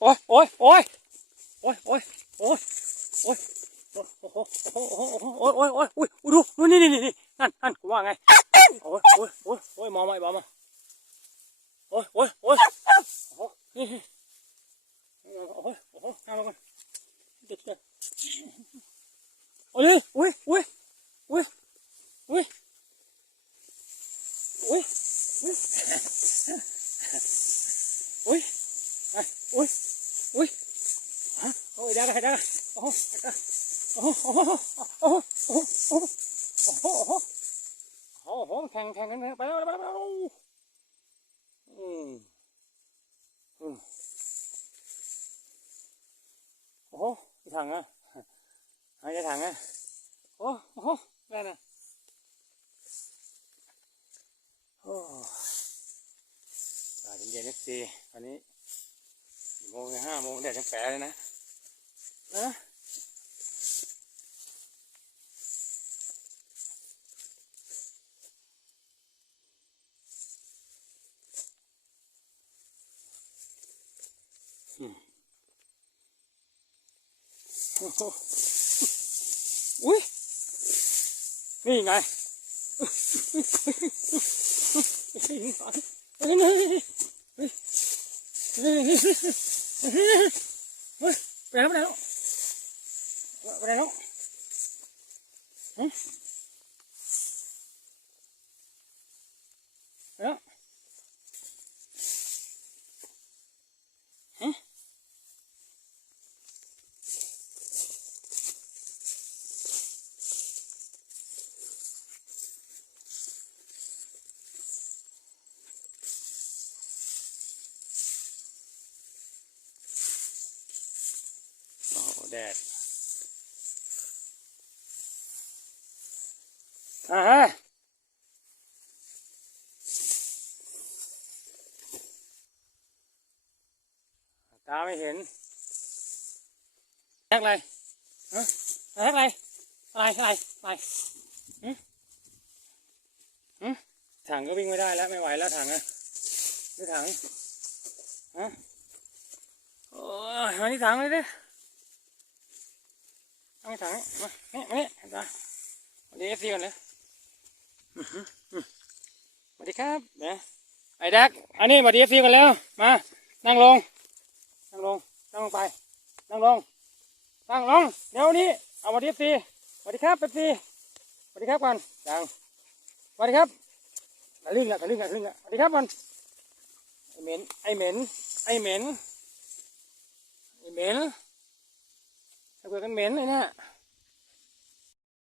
โอ้ยโอ้ยโอ้ยโอ้ยโอ้ยโอ้ยโอ้ยโอ้โหโอ้โหโอ้โหโอ้ยโอ้ยโอ้ยอุ้ยดูดูนี่นี่นี่นี่นั่นนั่นกูว่าไงโอ้ยโอ้ยโอ้ยโอ้ยมองมาไอ้บอมมาโอ้ยโอ้ยโอ้ยโอ้โหนี่นี่โอ้ยโอ้โหนั่งลงกันเด็ดเด็ดโอ้ยอุ้ยอุ้ยอุ้ยอุ้ยอุ้ยอุ้ยอุ้ยไอ้อุ้ย อุ้ยฮะโอ้ยได้ได้ได้โอ้โหโอ้โหโอ้โหโอ้โหโอ้โหโอ้โหโอ้โหโอ้โหแข่งแข่งกันไปแล้วไปแล้วไปแล้วอืมอืมโอ้โหถังอะหายใจถังอะโอ้โหได้นะโอ้อเย็นๆนิดสิอันนี้ โมงห้าโมงแดดยังแปะเลยนะนะโอ้โหอุ้ย นี่ไงเฮ้ย เฮ้ยไปแล้วไปแล้วไปแล้วแล้วฮะ แดดอ่าฮะตาไม่เห็นแท็กอะไรฮะแท็กอะไร อะไร อะไร อะไรหึหึถังก็วิ่งไม่ได้แล้ว ไม่ไหวแล้วถังอะนี่ถังฮะโอ้ยมาที่ถังเลยดิ เอาไปถังมานี่มานี่มาสวัสดีเอฟซีก่อนเลยอื้อหืออื้อสวัสดีครับเนี่ยไอ้แดกอันนี้สวัสดีเอฟซีกันแล้ว มา นั่งลง นั่งลง นั่งลงไป นั่งลง นั่งลง เดี๋ยวนี้ เอาสวัสดีเอฟซีสวัสดีครับเอฟซีสวัสดีครับก่อนยังสวัสดีครับตะลึงละตะลึงละตะลึงละสวัสดีครับก่อนไอเหม็น ไอเหม็น ไอเหม็น ไอเหม็นไอ เพื่อกันเหม็นเลยเนี่ย